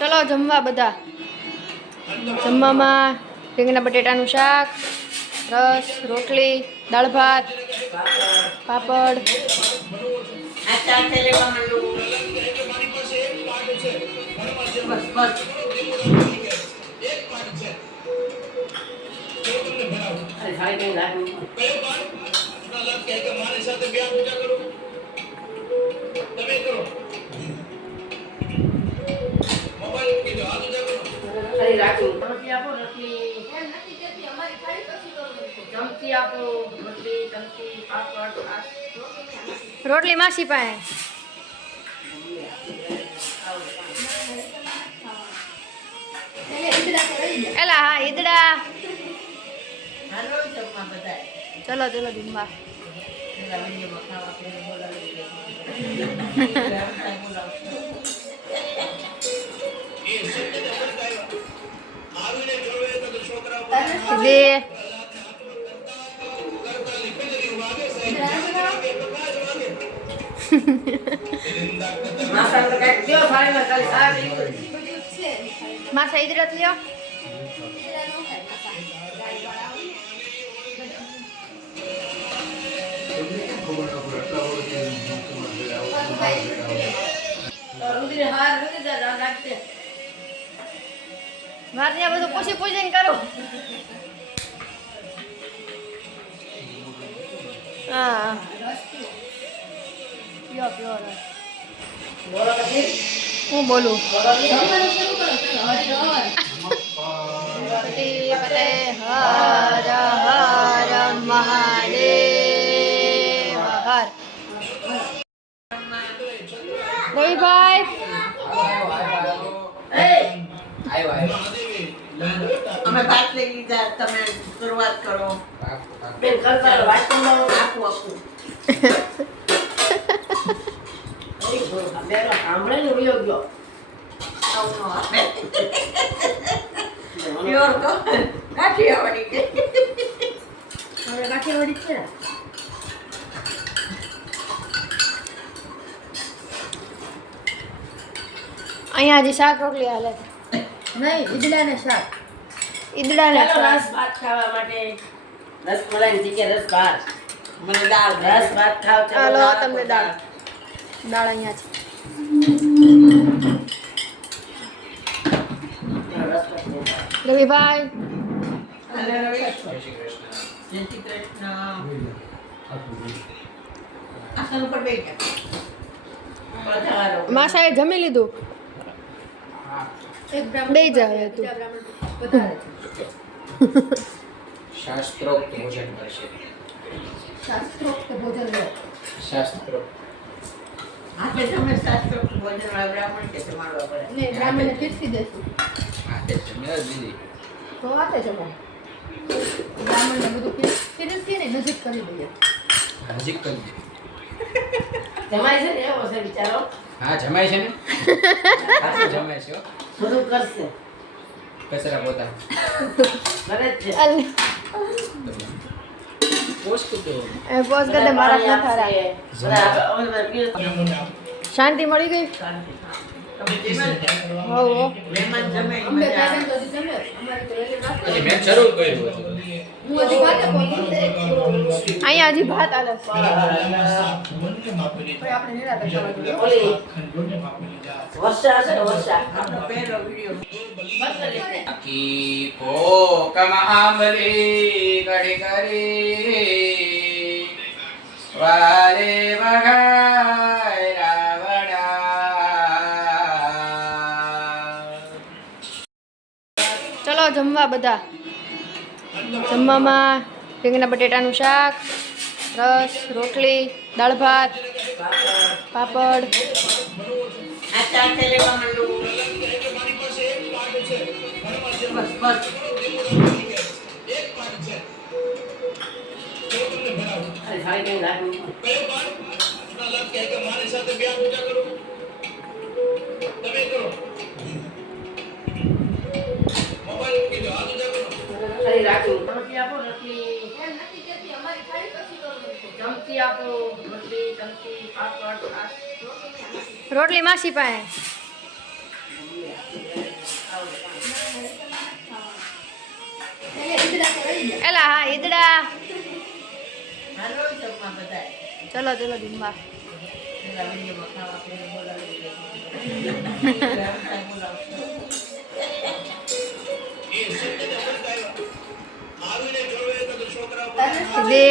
ચલો જમવા બધા. જમવામાં રીંગણા બટેટાનું શાક, રસ, રોટલી, દાળ ભાત, પાપડ. રોટલી માસી પાસે. એલા હા ઈદડા. ચલો ચલો જમવા. માસા ઈદડા લ્યો. મારે ત્યાં બધું પૂછી પૂછીને કરું. હા પ્યો પ્યો હું બોલું. પતે હર હર મહાદેવ હર. રવિભાઈ અમે વાત લઈ લીધા, તમે શરૂઆત કરો. બેન કરતા વાંચન આપું આપું. બેનો સાંભળે ને ઉયો ગયો. પ્યોર તો કાઠિયાવાડી કે. હવે કાઠિયાવાડી છે. અહીંયા હજી શાક રોટલી હાલે. નહીં, ઈદડા ને શાક. ઈદડા ને રસ ભાત ખાવા માટે રસ મલાઈ જગ્યાએ રસ ભાત. મને દાળ રસ ભાત ખાવ. ચાલો તમને દાળ. દાળ અહીંયા છે. રવિભાઈ જય શ્રી કૃષ્ણ. આસન પર બેઠા. માસાએ જમી લીધું. બે જાવે તું. શાસ્ત્રોક્ત ભોજન કરશે. શાસ્ત્રોક્ત ભોજન લો. શાસ્ત્રોક્ત આપણે તમે શાસ્ત્રોક્ત ભોજન વાળા બ્રાહ્મણ કે જમાડવા પડે. ને બ્રાહ્મણને પીરસી દેશું. હાથે જમ્યા દીદી. તો વાતે જમો. બ્રાહ્મણને બધું પીરસી ને નજીક કરી દઈએ. નજીક કરી દે. જમાય છે ને એવો છે વિચારો. હા જમાય છે ને. હા જમાય છે. બધું કરશે. કચરા પોતા. કરે જ છે. પોસ્ટ તો એ પોસ કરે મારા કથારા. શાંતિ મળી ગઈ. હો મહેમાન જમે મેં જરૂર કર્યું હતું. અહીંયા હજી ભાત આલે છે. વર્ષા છે ને વર્ષા. આપણો પહેલો વિડિયો. આખી કોકમ આંબલી કડી કરી વારે વઘાય રાવણા. ચલો જમવા બધા. જમવામાં રીંગણા બટેટાનું શાક, રસ, રોટલી, દાળ ભાત, પાપડ. આ ચાટે લેવા માંડું. બસ બસ. અરે ભાઈ કઈ લાગુ. ખાલી રાખું. રોટલી આપો રોટલી. ચમચી આપો રોટલી ચમચી પાપડ. રોટલી માસી પાસે. ચલો ચલો જમવા. એના વિડીયોમાં ખાવા આપણે બોલાવી દઈએ. બોલાવશું. બે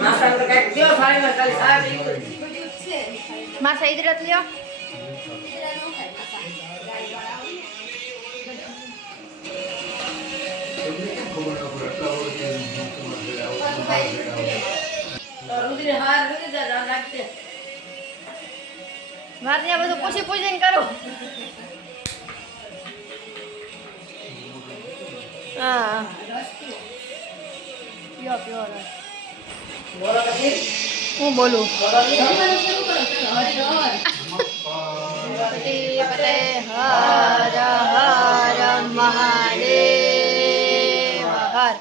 માસા તો કાંઈક દ્યો, થાળીમાં ખાલી શાક લીધું. માસા ઇદરત લ્યો. તો રુધિર હાર રુધિર જા નાખજે. મારે ત્યાં બધું પૂછી પૂછીને કરું. હા પીઓ પીઓ રસ. બોલો પછી. હું બોલું બોલો. પતિ પતે હર હર મહાદેવ હર.